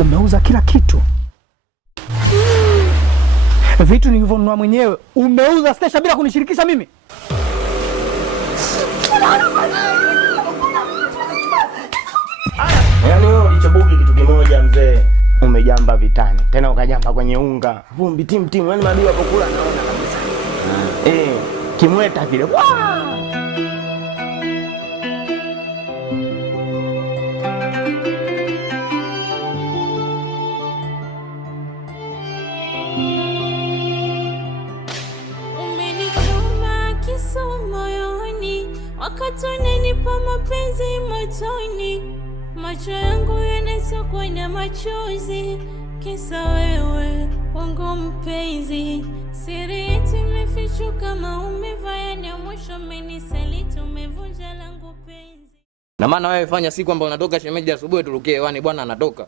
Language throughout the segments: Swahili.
Umeuza kila kitu. Vitu nilivyonunua mwenyewe umeuza Stesha bila kunishirikisha mimi. Yaani wewe ulichobuki kitu kimoja mzee. Umejamba vitani. Tena ukajamba kwenye unga. Vumbi timu. Yaani madui hapo kula naona kabisa. Kimweta kile. Wakati unanipa mapenzi motoni, macho yangu yanatokwa na machozi, kisa wewe wangu mpenzi. Siri yetu imefichuka, maumivu yana mwisho, umenisaliti, umevunja langu penzi. Na maana wewe fanya siku ambayo unatoka shemeji asubuhi turukie hewani bwana anatoka.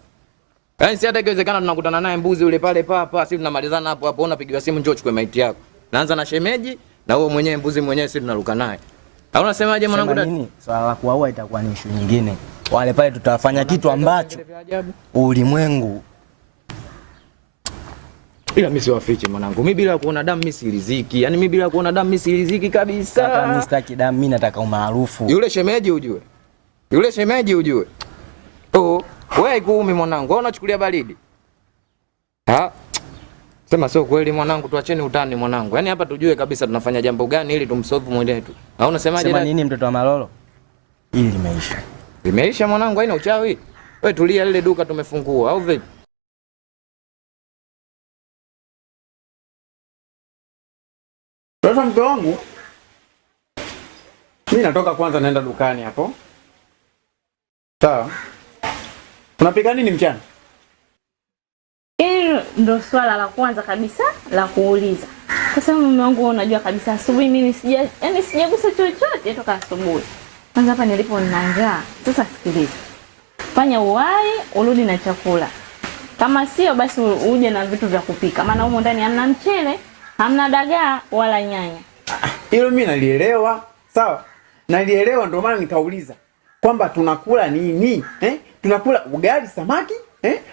Yaani si hata ikiwezekana tunakutana naye mbuzi ule pale papa, sisi tunamalizana hapo hapo, unapigiwa simu njoo chukue maiti yako. Naanza na shemeji na wewe mwenyewe mbuzi mwenyewe sisi tunaruka naye. Au unasemaje mwanangu dada? Swala la kuua itakuwa ni issue nyingine. Wale pale tutafanya kitu ambacho ulimwengu. Ila mimi siwafiche mwanangu. Mimi bila kuona damu mimi siridhiki. Yaani mimi bila kuona damu mimi siridhiki kabisa. Hata mimi sitaki damu, mimi nataka umaarufu. Yule shemeji ujue. Oh, wewe kuumi mwanangu. Wewe unachukulia baridi. Sema sio kweli mwanangu, tuacheni utani mwanangu. Yaani hapa tujue kabisa tunafanya jambo gani ili tumsolve mwenzetu. Au unasemaje? Sema nini mtoto wa Malolo? Hili limeisha. Limeisha mwanangu, haina uchawi. Wewe tulia, lile duka tumefungua au vipi? Sasa mke wangu, mimi natoka kwanza naenda dukani hapo. Sawa. Unapika nini mchana? Ndo swala la kwanza kabisa la kuuliza. Kwa sababu mume wangu unajua kabisa asubuhi mimi sijagusa chochote toka asubuhi. Kwanza hapa nilipo nina njaa. Sasa sikiliza. Fanya uwai, urudi na chakula. Kama sio basi uje na vitu vya kupika. Maana humo ndani hamna mchele, hamna dagaa wala nyanya. Hilo mimi nalielewa. Sawa. Nalielewa ndio maana nikauliza kwamba tunakula nini? Tunakula ugali samaki?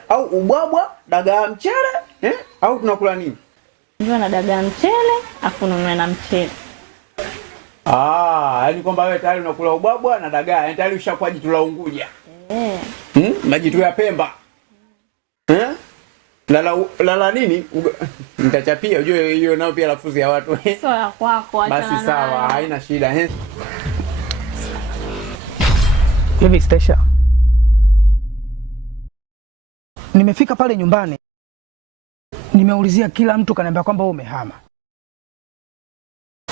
Au ubwabwa, dagaa mchele, au tunakula nini? Njoo na dagaa mchele, afu nunue na mchele. Yaani kwamba wewe tayari unakula ubwabwa na dagaa, yaani tayari ushakuwa jitu la Unguja. Majitu ya Pemba. Lala nini? Nitachapia ujue hiyo nao pia lafuzi ya watu. Sio ya kwako, acha na. Basi sawa, haina shida. Hivi Stesha, nimefika pale nyumbani, nimeulizia kila mtu, kaniambia kwamba wewe umehama.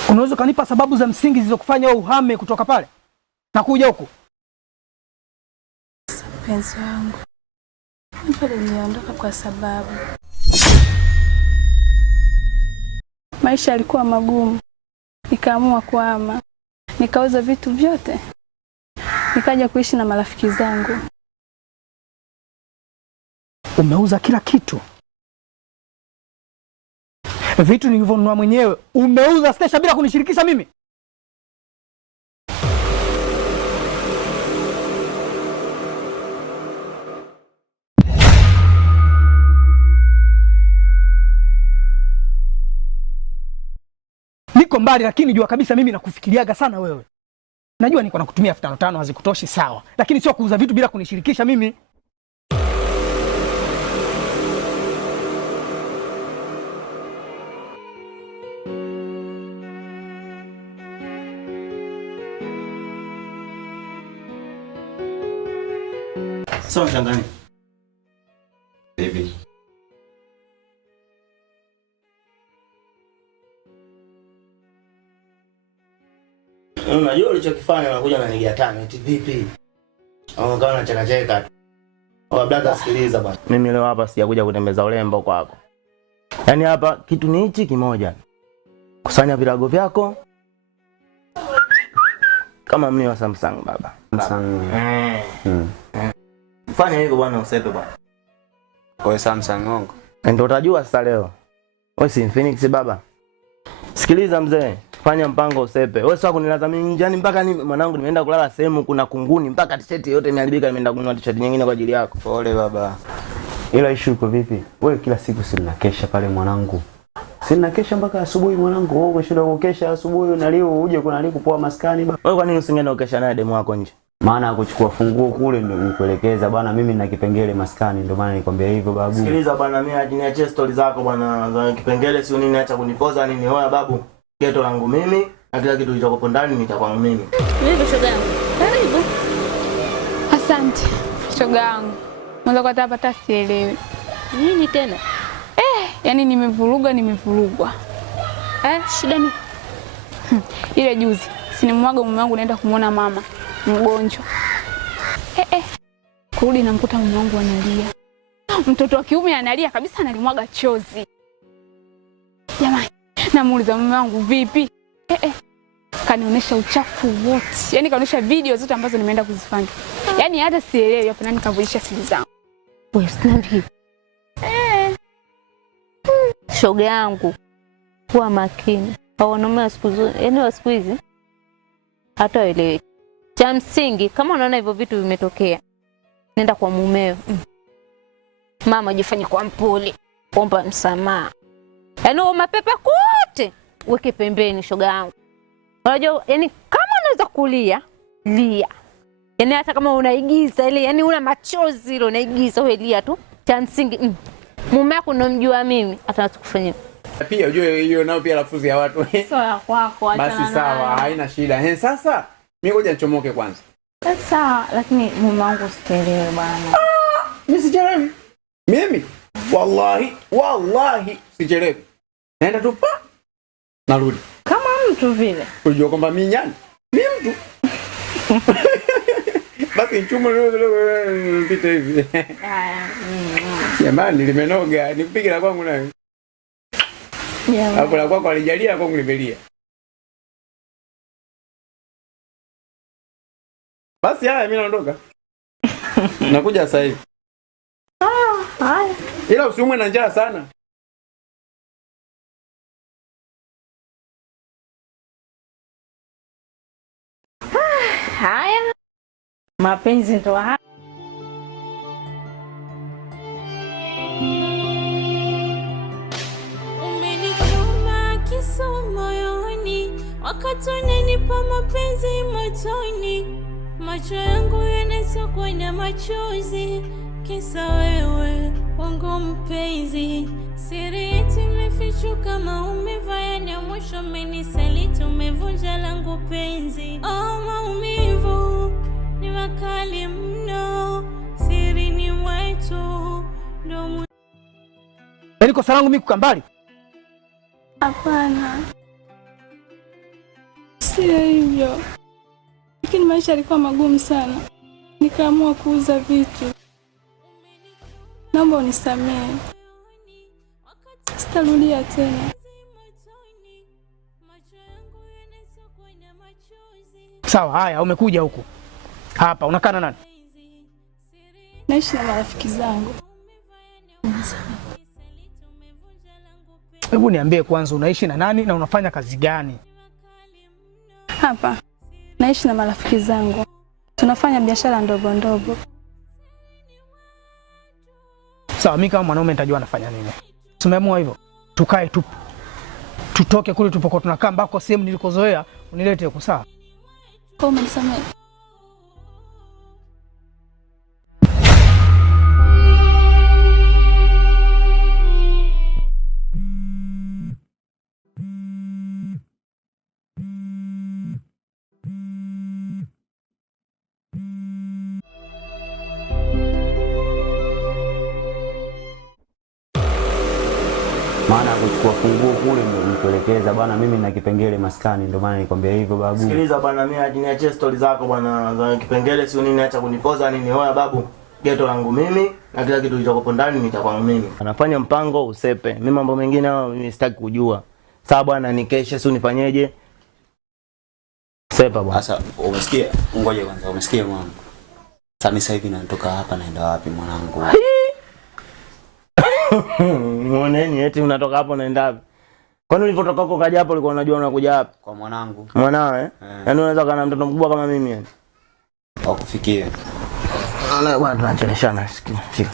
Unaweza kanipa sababu za msingi zilizokufanya wewe uhame kutoka pale na kuja huku? Mpenzi wangu, pale niliondoka kwa sababu maisha yalikuwa magumu, nikaamua kuhama, nikauza vitu vyote, nikaja kuishi na marafiki zangu. Umeuza kila kitu. Vitu nilivyonunua mwenyewe umeuza Stesha bila kunishirikisha mimi. Niko mbali lakini jua kabisa mimi nakufikiriaga sana wewe. Najua niko nakutumia 5,500 hazikutoshi sawa, lakini sio kuuza vitu bila kunishirikisha mimi. Sawa shangani. Baby. Unajua ulichokifanya, unakuja na nigia tano eti vipi? Au kama unacheka tu. Brother sikiliza bwana. Mimi leo hapa sijakuja kutembeza urembo kwako. Yaani hapa kitu ni hichi kimoja. Kusanya virago vyako. Kama mimi wa Samsung baba. Samsung. Fanya hivyo bwana, usepe bwana. Kwa Samsung ngongo. Ndio utajua sasa leo. Wewe si Infinix baba. Sikiliza mzee, fanya mpango usepe. Wewe sasa kunilaza mimi njiani mpaka ni mwanangu nimeenda kulala sehemu kuna kunguni mpaka t-shirt yote imeharibika, nimeenda kununua t-shirt nyingine kwa ajili yako. Pole baba. Ila issue iko vipi? Wewe kila siku si mnakesha pale mwanangu. Si mnakesha mpaka asubuhi mwanangu. Wewe umeshinda kukesha asubuhi na leo uje kuna leo kupoa maskani ba. Wewe kwa nini usingeenda ukesha naye demu wako nje? Maana kuchukua funguo kule ndio nikuelekeza bwana, mimi nina kipengele maskani ndio maana nikwambia hivyo babu. Sikiliza bwana, mimi ajiniachie story zako bwana za kipengele, si nini, acha kunipoza nini. Hoya babu, geto langu mimi na kila kitu kilichokuwa ndani nitakuwa mimi. Vipi shoga yangu? Karibu. Asante shoga yangu. Mwanzo kwa hata sielewi. Nini tena? Yaani nimevurugwa. Shida ni Ile juzi sinimwaga mume wangu naenda kumuona mama mgonjwa. Kurudi namkuta mume wangu analia. Mtoto wa kiume analia kabisa, analimwaga chozi. Jamani, namuuliza mume wangu vipi? Kanionyesha uchafu wote. Yaani kaonyesha video zote ambazo nimeenda kuzifanya. Yaani hata sielewi hapo nani kavulisha siri zangu. wewe sinabi. Shoga yangu, kuwa makini. Wanaume wa siku zote, yaani wa siku hizi hata elewe. Cha msingi kama unaona hivyo vitu vimetokea, nenda kwa mumeo. Mama jifanye kwa mpole, omba msamaha. Yaani mapepe kote weke pembeni shoga yangu. Unajua yaani kama unaweza kulia, lia. Yaani hata kama unaigiza ile, yaani una machozi ile unaigiza wewe lia tu. Cha msingi mume wako unamjua mimi ataanza kufanya. Pia ujue hiyo nao pia lafuzi ya watu. Sio ya kwako, acha basi sawa, haina shida. Sasa mimi ngoja nichomoke kwanza. Sawa, lakini mume wangu usielewe bwana. Mimi sichelewi. Mimi wallahi sichelewi. Naenda tu pa narudi. Kama mtu vile. Unajua kwamba mimi nyani? Mimi mtu. Basi chumo leo pita hivi. Jamani limenoga, nikupige la kwangu nayo. Hapo la kwako alijalia kwangu limelia. Basi haya mimi naondoka. Nakuja sasa hivi. Haya. Ila usiumwe na njaa sana. Haya. Mapenzi ndo haya. Umenichoma kisu moyoni, wakati unanipa mapenzi motoni. Macho yangu yanatokwa na machozi, kisa wewe wangu mpenzi. Siri yetu imefichuka, maumivu yana mwisho, umenisaliti, umevunja langu penzi. Maumivu ni makali mno, siri ni mwetu ndo. Yaani kosa langu mimi kukaa mbali? Hapana. Sio hivyo. Lakini maisha yalikuwa magumu sana. Nikaamua kuuza vitu. Naomba unisamehe. Sitarudia tena. Sawa, haya umekuja huku. Hapa unakaa na nani? Naishi na marafiki zangu. Hebu niambie kwanza unaishi na nani na unafanya kazi gani? Hapa naishi na marafiki zangu. Tunafanya biashara ndogo ndogo. Sawa, mimi kama mwanaume nitajua nafanya nini. Tumeamua hivyo. Tukae tu. Tutoke kule tupokuwa tunakaa mbako sehemu nilikozoea, unilete huko sawa? Kwa umenisamehe. Maana kuchukua funguo kule ndio nikuelekeza bwana, mimi nina kipengele maskani ndio maana nikwambia hivyo babu. Sikiliza bwana, mimi ajiniachie story zako bwana za kipengele, si nini, acha kunipoza nini. Hoya babu, geto langu mimi na kila kitu kilichokuwa ndani nitakuwa mimi. Anafanya mpango usepe. Mimi mambo mengine hao mimi sitaki kujua. Sawa bwana, nikeshe si unifanyeje? Sepa bwana. Sasa umesikia? Ngoja kwanza, umesikia mwanangu? Sasa hivi natoka hapa naenda wapi mwanangu? Mwaneni eti unatoka hapo naenda wapi? Kwani ulipotoka huko kaja hapo ulikuwa unajua unakuja wapi? Kwa mwanangu. Mwanao Yaani unaweza kana mtoto mkubwa kama mimi yani. Wakufikie. Ana bwana tunacheleshana shika.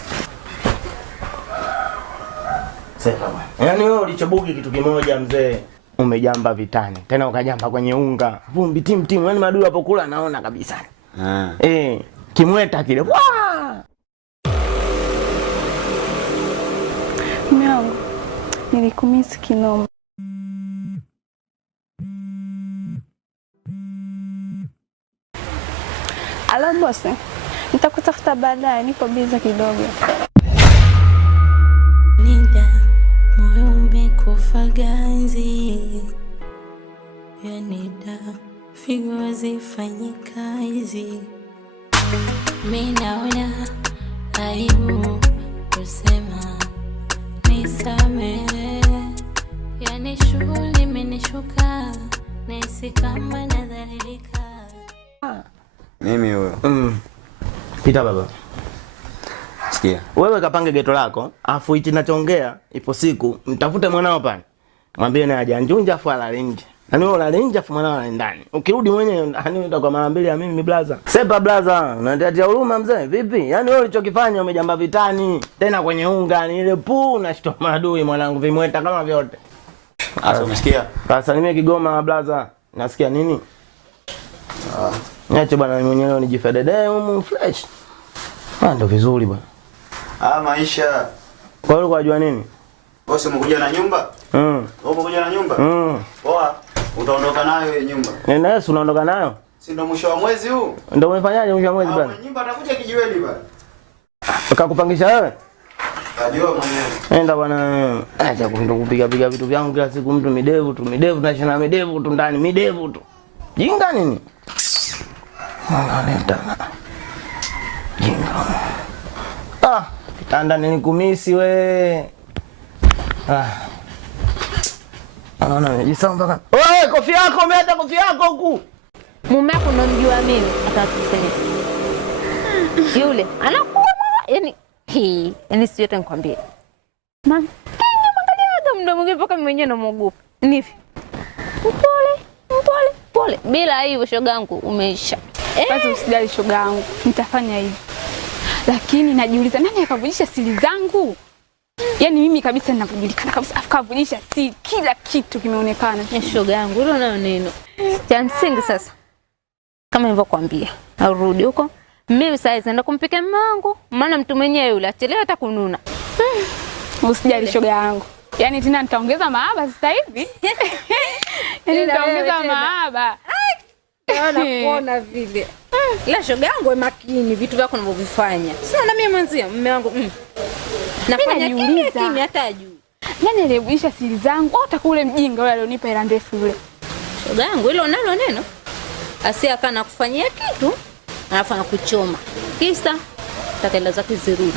Sema bwana. Yaani wewe ulichobuki kitu kimoja mzee. Umejamba vitani. Tena ukajamba kwenye unga. Vumbi tim. Yaani madudu hapo kula naona kabisa. Kimweta kile. Wah! Mwanangu, nilikumisi kinoma. Ala bosi, nitakutafuta baadaye, niko biza kidogo. Nida, moyo umekufa ganzi. Ya Nida, figo hazifanyi kazi. Mimi naona aibu kusema nisamehe. Yani shughuli imenishuka, nahisi kama nadhalilika. Mimi huyo. Pita baba. Sikia. Wewe kapange geto lako, afu hichi ninachoongea ipo siku mtafute mwanao pale. Mwambie naye aje njunja afu alale nje. Yaani wewe ulale nje afu mwanao alale ndani. Ukirudi mwenyewe anaenda kwa mara mbili ya mimi blaza. Sepa blaza, unanitia huruma mzee. Vipi? Yaani wewe ulichokifanya umejamba vitani. Tena kwenye unga ni ile puu na shito madui mwanangu vimweta kama vyote. Sasa umesikia? Kasalimie Kigoma blaza. Nasikia nini? Niache bwana mwenyewe nijifedede humu fresh. Ndio vizuri bwana. Maisha. Kwa hiyo unajua nini? Bosi umekuja na nyumba? Umekuja na nyumba? Poa. Utaondoka nayo hiyo nyumba. Na Yesu unaondoka nayo? Si ndo mwisho wa mwezi huu? Ndio umefanyaje mwisho wa mwezi bwana? Nyumba atakuja kijiweni bwana. Akakupangisha wewe? Kajua mwenyewe. Nenda bwana. Acha kupiga vitu vyangu kila siku mtu midevu tunashana midevu tu ndani midevu tu. Jinga nini? Nenda. Jinga. Kitanda ninikumisi we. Anaona nimejisahau mpaka. Wewe kofia yako umeacha kofia yako huku. Mume wako unamjua mimi atakufanya. Yule anakuwa yani sio hata nikwambie. Mama, mwangalia hata mdomo mwingine mpaka mwenyewe namuogopa. Nifi. Pole. Bila hivyo shogangu umeisha. Basi usijali shogangu, nitafanya hivi. Lakini najiuliza nani akavulisha siri zangu? Yaani mimi kabisa ninavujulikana kabisa, akavulisha siri, kila kitu kimeonekana. Shogangu, hilo nalo neno. Cha msingi sasa. Kama nilivyokuambia, arudi huko. Mimi sasa naenda kumpika mama wangu, maana mtu mwenyewe yule achelewa hata kununa. Usijali shoga yangu. Yaani tena nitaongeza mahaba sasa hivi. Yaani nitaongeza mahaba. Naona kuona vile. Ila shoga yangu we makini vitu vyako unavyofanya. Sina na mimi mwenzio mume wangu. Nafanya kimya hata ajui. Nani aliyebuisha siri zangu? Au utakule mjinga yule alionipa hela ndefu yule. Shoga yangu hilo nalo neno. Asia kana kufanyia kitu, alafu anakuchoma. Kisa takela zake zirudi.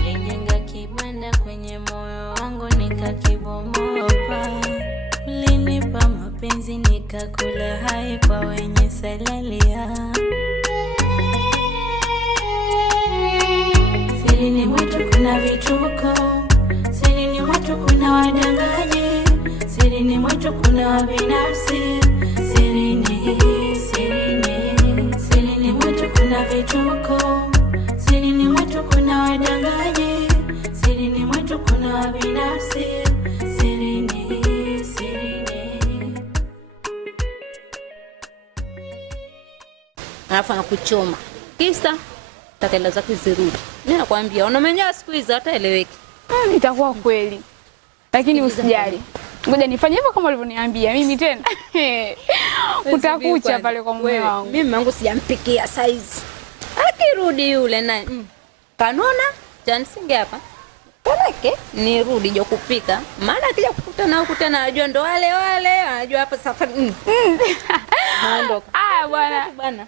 Ulijenga kibanda kwenye moyo wangu nikakibomoa. Ulinipa mapenzi nikakula hai kwa wenye salalia. Sirini mwetu kuna vituko, sirini mwetu kuna wadangaji, sirini mwetu kuna wabinafsi, sirini mwetu kuna vituko, sirini mwetu kuna wadangaji, sirini mwetu kuna wabinafsi, sirini. Alafu anakuchoma. Kisa takela zake zirudi. Mimi nakwambia unamenyea siku hizo hata eleweki. Itakuwa kweli. Lakini usijali. Ngoja nifanye hivyo kama ulivyoniambia. Mimi tena. Utakucha pale kwa mume wangu. Mimi mangu sijampikia size. Akirudi yule naye. Kanona jansinge hapa. Peleke nirudi jo kupika. Maana akija kukutana anajua ndo wale anajua hapa safari. Naondoka. Bwana.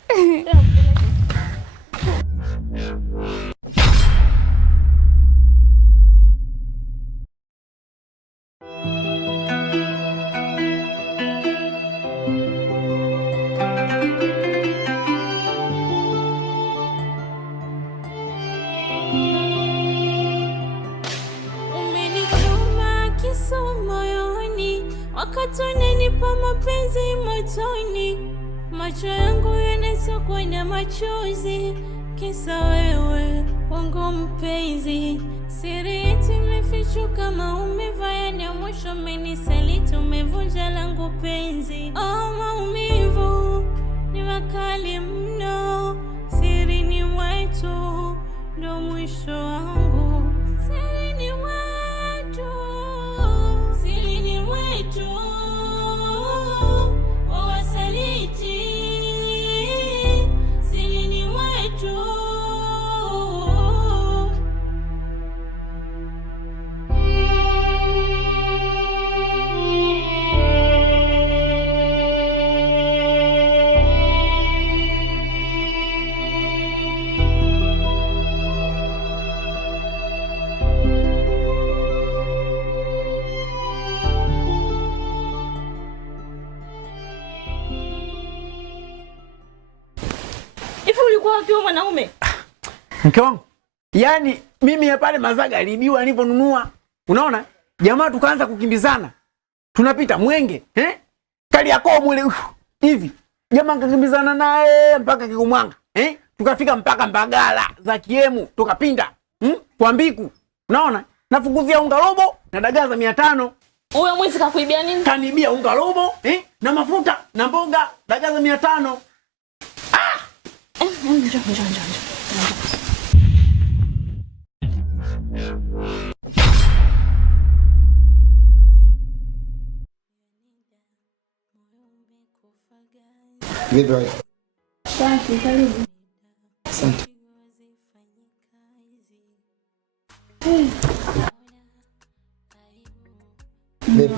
Wakati unanipa mapenzi motoni, macho yangu yanatokwa na machozi. kisa wewe wangu mpenzi. Siri yetu imefichuka, maumivu ya mwisho umenisaliti, umevunja langu penzi. Oh, maumivu ni makali mno, siri ni mwetu ndo mwisho wangu. Siri ni mwetu, siri ni mwetu, wasaliti. Siri ni mwetu. Ulikuwa mwanaume? Mke wangu. Yaani mimi ya pale Mazaga alibiwa niliponunua. Unaona? Jamaa tukaanza kukimbizana. Tunapita Mwenge, Kariakoo mule hivi. Jamaa kakimbizana naye mpaka Kikumwanga, Tukafika mpaka Mbagala za Kiemu, tukapinda. Kwa Mbiku. Unaona? Nafukuzia unga robo na dagaa za 500. Huyo mwizi kakuibia nini? Kanibia unga robo, na mafuta na mboga dagaa za 500. Njoo. Vipi wewe? Asante, karibu. Asante. Vipi?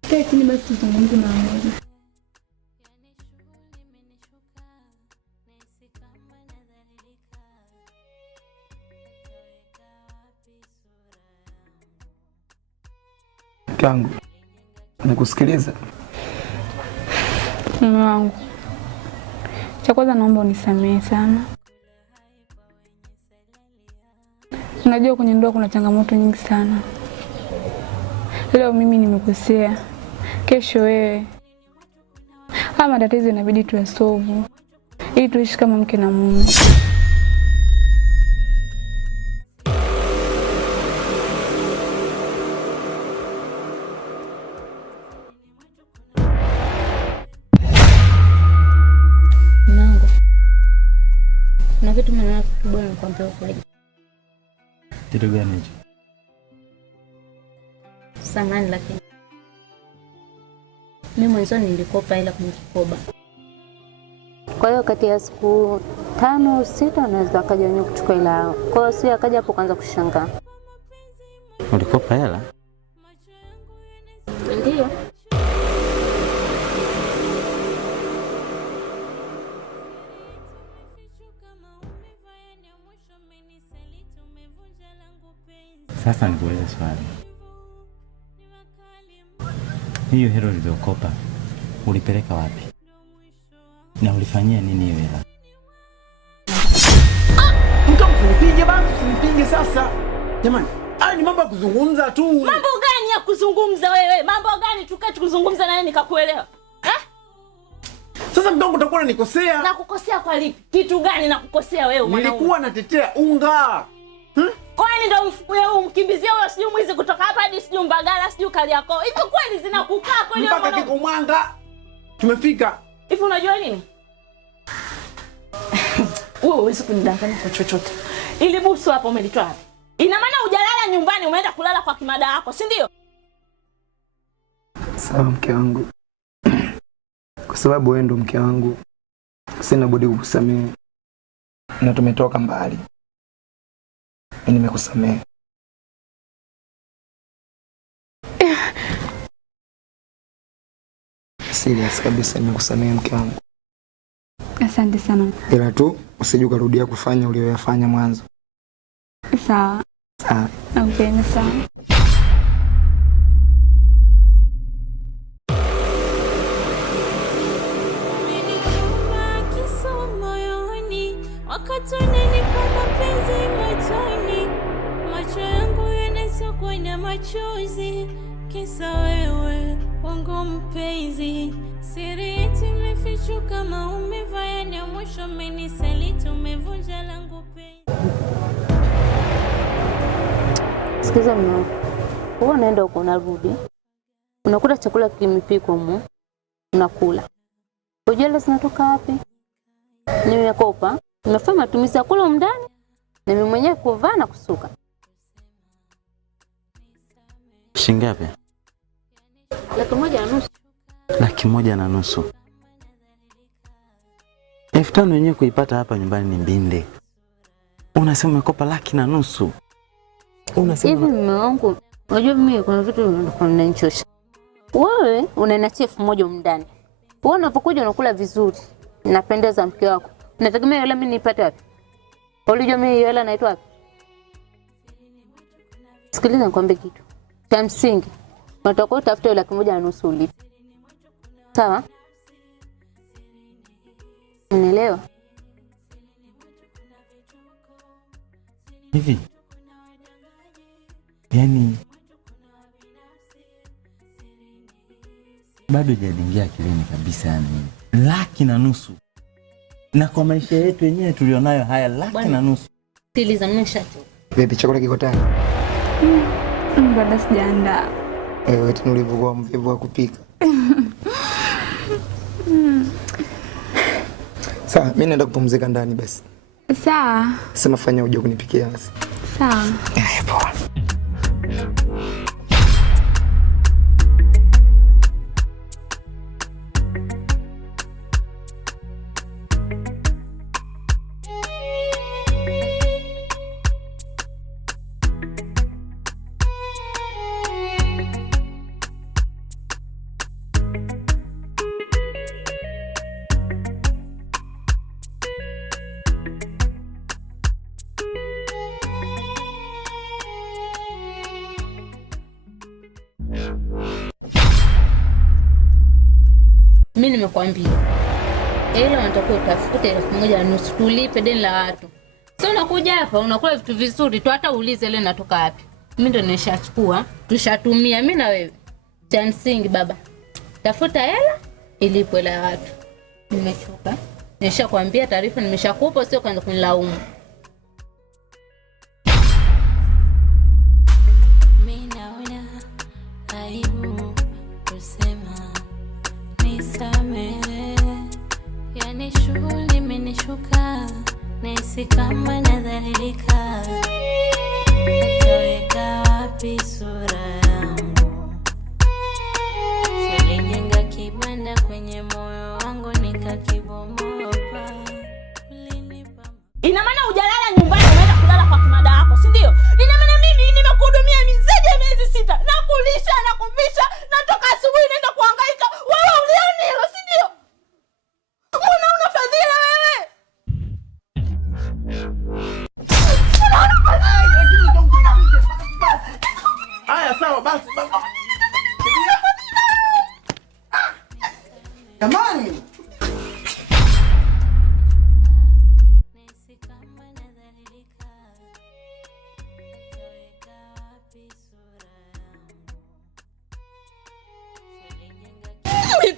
Keti ni basi tuzungumze na wewe. Kangu, nikusikiliza. Mume wangu, cha kwanza naomba unisamehe sana. Unajua kwenye ndoa kuna changamoto nyingi sana. Leo mimi nimekosea, kesho wewe. Haya matatizo inabidi tuyasolve ili tuishi kama mke na mume. Na kitu mwana kubwa nikwambia kwaje? Kitu gani hicho? Samahani lakini mimi mwanzo nilikopa ila kwenye kikoba. Kwa hiyo kati ya siku 5 6 anaweza akaja wenyewe kuchukua ila yao. Kwa hiyo si akaja hapo kaanza kushangaa. Ulikopa hela? Ndio. Sasa nikuulize swali. Hiyo hela ulizokopa ulipeleka wapi? Na ulifanyia nini hiyo hela? Mkamfunipige basi, usinipige sasa. Jamani, haya ni mambo ya kuzungumza tu. Mambo gani ya kuzungumza wewe? Mambo gani tukae tukuzungumza naye nikakuelewa? Sasa mtongo utakuwa unanikosea. Na kukosea kwa lipi? Kitu gani na kukosea wewe mwanaume? Nilikuwa natetea unga. Kwani ndio umkimbizia wewe sijui mwizi kutoka hapa hadi sijui Mbagala sijui Kariakoo. Hivi kweli zinakukaa kweli wewe? Mpaka Kikumwanga. Tumefika. Hivi unajua nini? Wewe huwezi kunidanganya kwa chochote. Ili busu hapo umelitoa wapi? Ina maana hujalala nyumbani, umeenda kulala kwa kimada yako, si ndio? Sawa mke wangu. Kwa sababu wewe ndo mke wangu, sina budi kukusamehe. Na tumetoka mbali. Nimekusamehe. Serious kabisa, nimekusamehe mke wangu. Asante sana. Ila tu usije ukarudia kufanya uliyoyafanya mwanzo. Sawa. Sawa. Nakupenda sana. Wakati unanipa mapenzi machoni, macho yangu yanatokwa na machozi, kisa wewe wangu mpenzi. Siri yetu imefichuka, maumivu ya mwisho umenisaliti, umevunja Sikiza mimi. Wewe unaenda huko unarudi. Unakuta chakula kimepikwa huko. Unakula. Ujele zinatoka wapi? Nimekopa. Nimefanya matumizi ya kula ndani. Na mimi mwenyewe kuvaa na kusuka. Shilingi ngapi? 1,500. 1,500. 5,000 wenyewe kuipata hapa nyumbani ni mbinde. Unasema umekopa 1,500. Unasema hivi mume wangu, unajua mimi kuna vitu vinanichosha. Wewe unaniachia 1,000 ndani. Wewe unapokuja unakula vizuri. Napendeza mke wako. Unategemea hela mimi nipate wapi? Ulijua mimi hela naitwa wapi? Sikiliza nikwambie kitu. Cha msingi, unatakiwa utafute 1,500 ulipe. Sawa? Unaelewa? hivi. Yaani bado hajaingia akilini kabisa yani. 1,500,000. Na kwa maisha yetu yenyewe tulionayo haya 1,500,000. Sikiliza mimi nishachoka. Baby, chakula kiko tayari? Bado sijaandaa. Wewe tena ulivyokuwa mvivu wa kupika. Sawa, mimi naenda kupumzika ndani basi. Sawa. Sasa nafanya uje kunipikia basi. Sawa. Poa. Mimi nimekwambia. Hela unatakiwa utafute 1,500 tulipe deni la watu. Sio unakuja hapa unakula vitu vizuri tu hata uulize ile natoka wapi. Mimi ndo nimeshachukua, tushatumia mimi na wewe. Cha msingi baba. Tafuta hela ilipo la watu. Nimechoka. Nimeshakwambia taarifa nimeshakupa sio kaanza kunilaumu. Mimi naona aibu kusema nisamehe, yani shughuli imenishuka, nahisi kama nadhalilika. Taweka wapi sura yangu? Nilijenga kibanda kwenye moyo wangu nikakibomoa. Ina maana hujalala nyumbani, unaenda kulala kwa kimada yako, si ndio? Ina maana mimi nimekuhudumia zaidi ya miezi 6. Nakulisha, nakuvisha, natoka asubuhi naenda kuhangaika. Wewe ulioni hilo, si ndio? Mbona una fadhila wewe? Haya sawa basi. Jamani.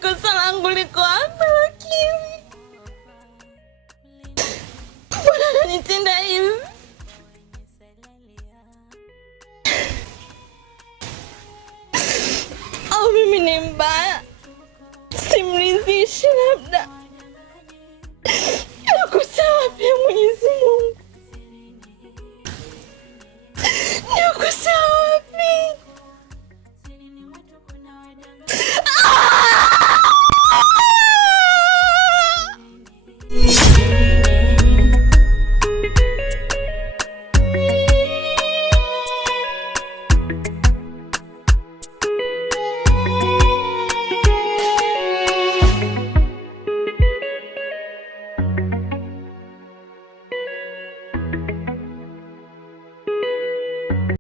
Kosa langu liko hapa lakini mbona ananitenda hivi?